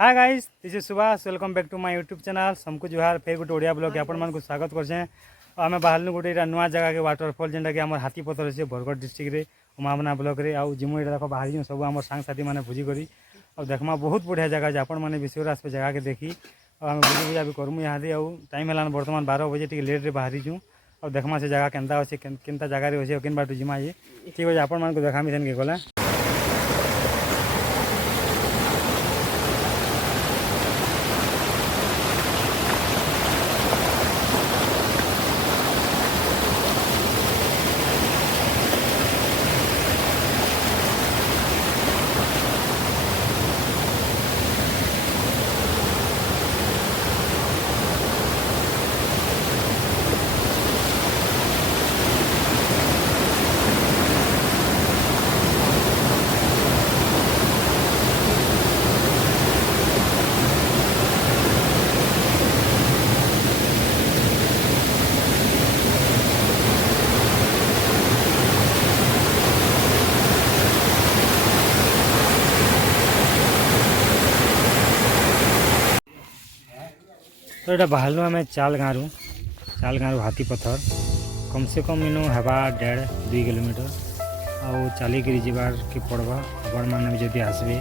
Hi guys, this is Subhash. Welcome back to my YouTube channel. सबको जुहार। फिर गोटे ओडिया ब्लॉग आपण मान को स्वागत करछे। आमे बाहरनु गोटे नुआ जगह के वाटरफॉल जेंटा कि हमर हाथीपतर अछि बरगढ़ डिस्ट्रिक्ट रे उमामना ब्लॉक रे। आउ जिमु एटा देखो बाहरी सब हमर संग साथी माने भोजी करी और देखमा बहुत बढ़िया जगह जे आपण माने विशेष आसपे जगह के देखी और हम भोजी बुझा भी करमु यहाँ दे। आउ टाइम हलान वर्तमान 12 बजे टिके लेट रे बाहरी छु और देखमा से जगह केनता अछि केनता जगह रे अछि केन बाटू जिमा ये ठीक हो आपण मान को देखामी देन के गला। तो ये बाहर आम चाल गाँव हाथीपतर कम से कम इनू हवा 1.5-2 किलोमीटर आउ चलिक जबार के पड़वा। आपण मैंने जदि आसबे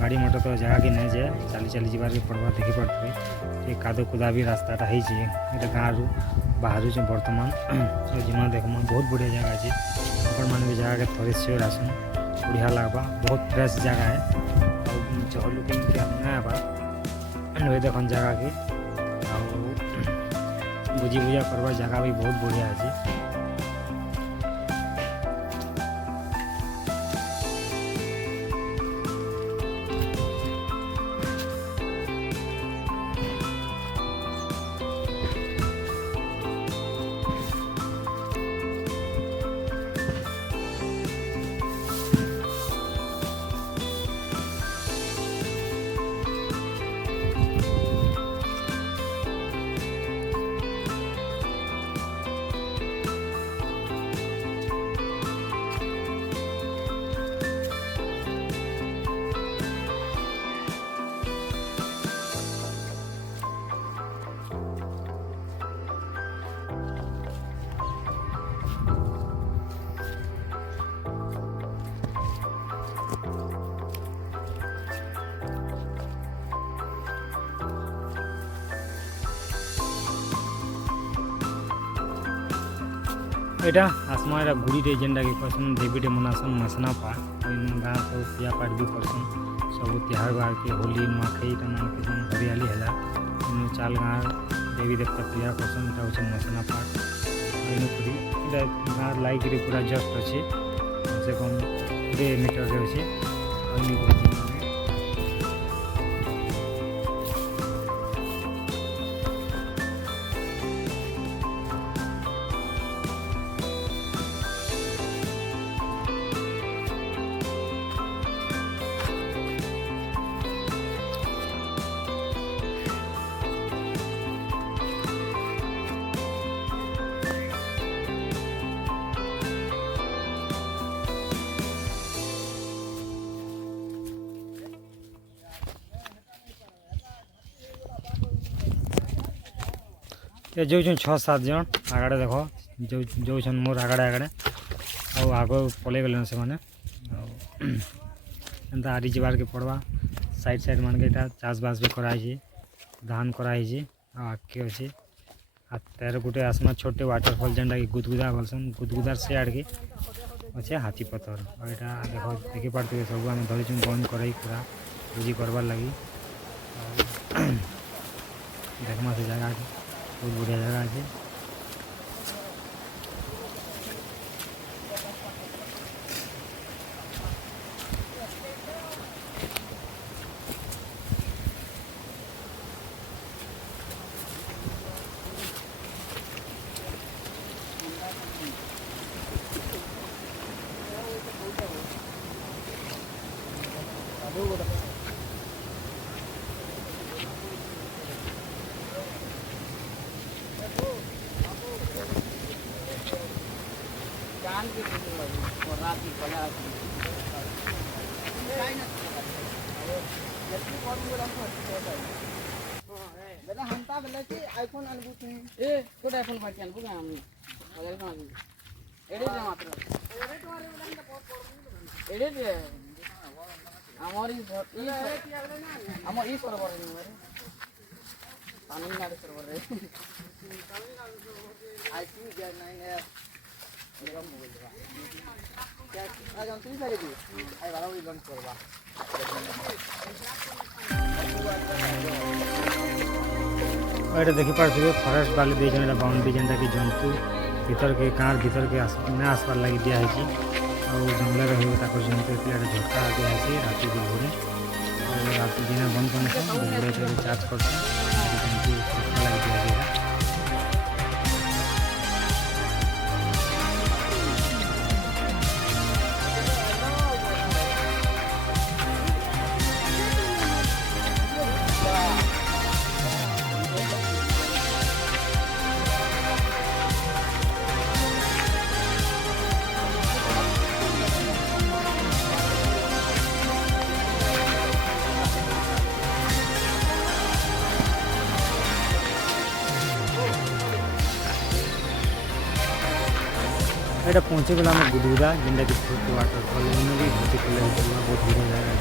गाड़ी मोटर तो जगह की नहीं जाए चली चली जबार के पड़वा। देखी पारे कादो कुदा भी रास्ताटा होता गाँव बाहर बर्तमान जिमा देखमा बहुत बढ़िया जगह अच्छे। आपण मैंने भी जगह के थोड़े श्योर आसन बढ़िया लगवा। बहुत फ्रेश जगह है और जहाँ लुकिंग नहीं आवा देख जगह की बुझी बुझा करवा जगह भी बहुत बढ़िया अच्छे। एटा आसमा एटा गुड़ी रे जेंडा के पर्सन देवी मनासन मसना पाठ गाँव सब पूजा पाठ भी करसन सब त्योहार बार के होली नुआखाई मान के हरियाली है इन चाल गाँव देवी देवता पूजा करसन। एटा होचे मसना पाठ इन पूरी एटा गाँव लाइक रे पूरा जस्ट अच्छे कम से कम 2 मीटर रे अच्छे। जो 6-7 जन आगड़े देख जो मोर आगड़े आगड़े आग पलि गले से मैंने एंता आरी जबार के पड़वा। साइड साइड मान के चाष बास भी कराई धान कराई आगे अच्छे आ तेर गोटे आसमा छोटे वाटरफॉल जेनटा कि गुदगुदा बोलसन गुदगुदार से आड़ के अच्छे हाथीपतर और यहाँ देख देखी पार्थे सब आम धरी बंद कर पूरा भोजी करवार लगी देखमा से जगह बहुत बढ़िया जगह है। बेटा हंता बेला कि आईफोन अनबू तुम ए कोड आईफोन बाकी अनबू का हम अगर कहां भी एडे जे मात्र एडे जे हमारी हमर ई सर्वर है मेरे तमिलनाडु सर्वर है आईपी 9 है मेरा मोबाइल का क्या आज हम 3 साल की आई वाला भी लॉन्च करवा एटा देखि पार्थिबे फॉरेस्ट वाले दे जन बाउंड्री जेंटा कि जंतु भीतर के कार भीतर के ना आसपार लगी दिया है कि और जंगल रहे ताको जंतु के झटका दिया है रात दिन भोरे और रात दिन बंद करने से भोरे से चार्ज करते जंतु झटका लगी दिया है एटा पहुँचे गला आम गुदगुदा जेनटा कि छोट वाटरफल इन्हें भी भर्ती कले बहुत भीड़ जगह है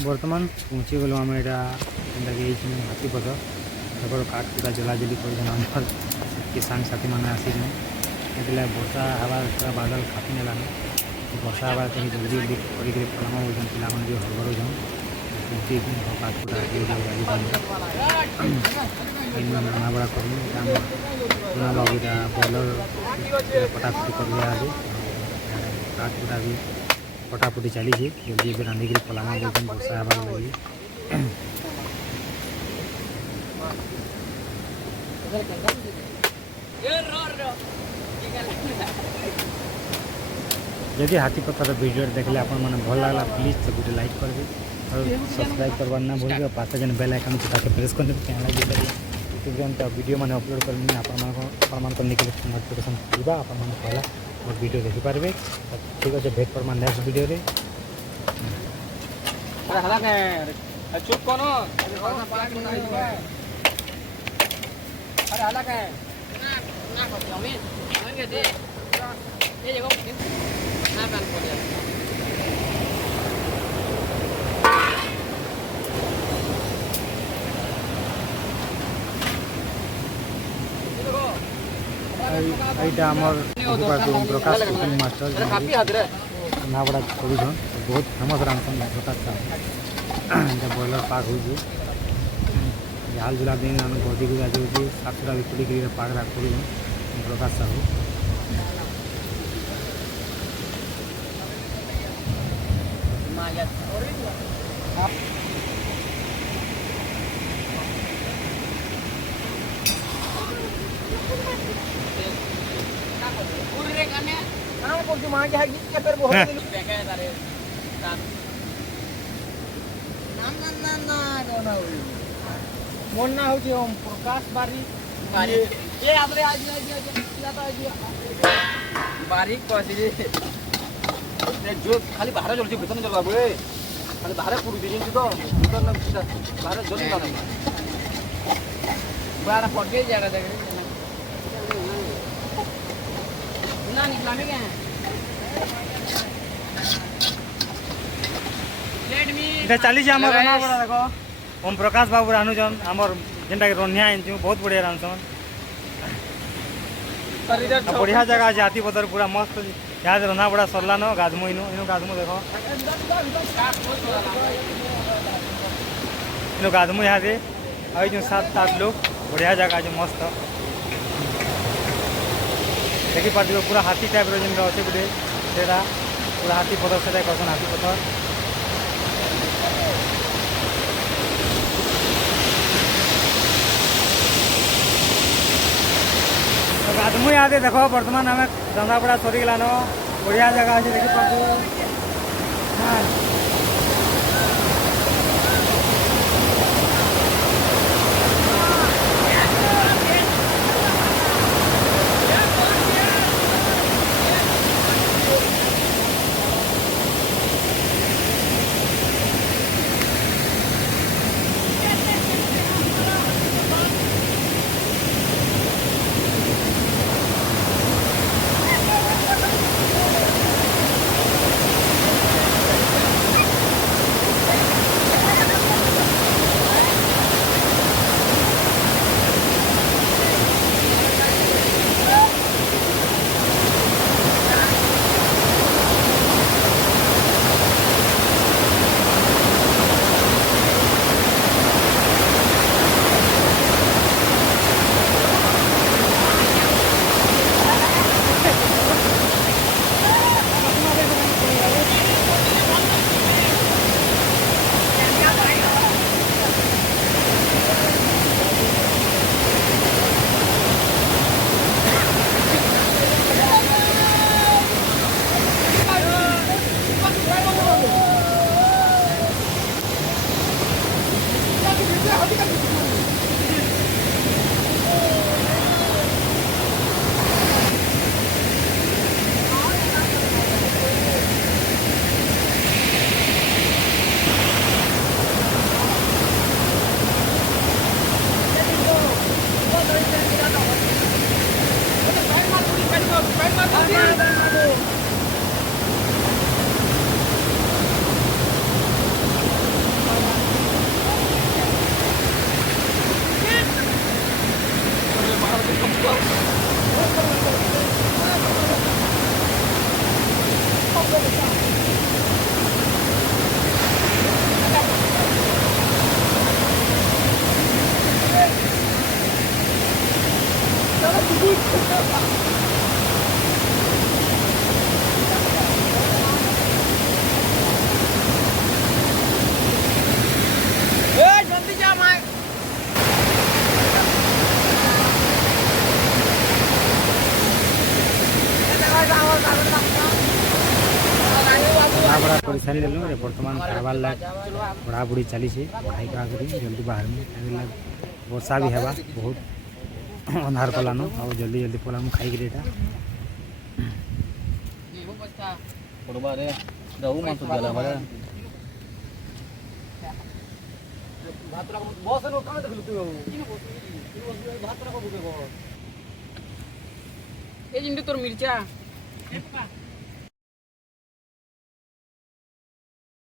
बर्तमान पहुँची गलु आम यहाँ हाथी पथ तक काट पूरा जलाजली कर किसान साथी मैंने आसिक वर्षा हवा पूरा बादल खापी नेलान वर्षा हवा कहीं जल्दी जल्दी कर पलामा हो पाने जो हड़बड़ हो काट पूरा बना बड़ा कर बॉलर पटापटी कर काट पूरा भी पटापटी चली जल्दी जल्दी रांधिक पलामा बोलते वर्षा हवा लगी यदि हाथी पथर वीडियो देखले अपन मैंने भल लगा प्लीज तो गोटे लाइक कर दे और सब्सक्राइब करवा ना भूल पास जन बेल आइकन को प्रेस कर क्या लगे यूट्यूब वीडियो मैंने अपलोड करनी आप नोटिफिकेशन दिवा आप पहला मोर वीडियो देखिपारे। ठीक अच्छे भेट परमा नेक्स्ट वीडियो रे चुप कौन अरे अलग है ना हमें के दे ये देखो ना कान को दे এইটা আমার প্রকাশ মাস্টার ରନ୍ଧାବଢ଼ା କରୁଛନ୍ ବହୁତ ଫେମସ୍ ରାନ୍ଧସନ୍ ପ୍ରକାଶ ସାହୁ ଏଇଟା ବ୍ରଏଲର୍ ପାକ୍ ହେଉଛି ଝାଲ ଝୁଲା ଦିନ ଆମେ ଗଦିକୁ ଯାଉଛି ସାତଟା ବିକୁଡ଼ିକିରି ପାକ୍ଟା କରୁଛନ୍ ପ୍ରକାଶ ସାହୁ मोर ना होची ओम प्रकाश बारीक ये आपले आज बारीक पासी जो खाली बाहर चलती भीतर चल बाबू ए खाली बाहर पुरु दिजिन तो भीतर ना बाहर जल्दी ना बाहर पड़ गई जगह जगह ना निकलाने के हैं लेट मी এটা ଚାଲିଛି ଆମର ରନ୍ଧାବଢ଼ା ଦେଖ ଓମ୍ ପ୍ରକାଶ ବାବୁ ରାନ୍ଧୁଛନ୍ ଆମର ଯେନ୍ଟାକି ରନ୍ଧିଆ ଆଣିଛୁ ବହୁତ ବଢ଼ିଆ ରାନ୍ଧୁଛନ୍ ବଢ଼ିଆ ଜାଗା ଅଛି ହାତୀ ପଥର ପୁରା ମସ୍ତ ଇହାଦେ ରନ୍ଧାବଢ଼ା ସରିଲାନ ଗାଧମୁ ଇନୁ ଗାଧମୁ ଦେଖ ଇନୁ ଗାଧମୁ ଇହାଦେ ଆଇଛୁ 7-8 ଲୋକ ବଢ଼ିଆ ଜାଗା ଅଛି ମସ୍ତ ଦେଖିପାରୁଥିବେ ପୁରା ହାତୀ ଟାଇପ୍ର ଯେନ୍ଟା ଅଛି ଗୋଟେ ସେଇଟା ପୁରା ହାତୀ ପଥର ସେଇଟା କହୁଛନ୍ ହାତୀ ପଥର गाधमु इहादे देख बर्तमान आम रंधाबढ़ा सरीगलान बढ़िया जगह अच्छे देखिपु बड़ा कर सारी देलु बर्तमान खाबार लाग बड़ा बुड़ी चली खाई खा कर जल्दी बाहर में वर्षा भी है बहुत अंधार पलानु आ जल्दी जल्दी पलानु खाई कर तोर मिर्चा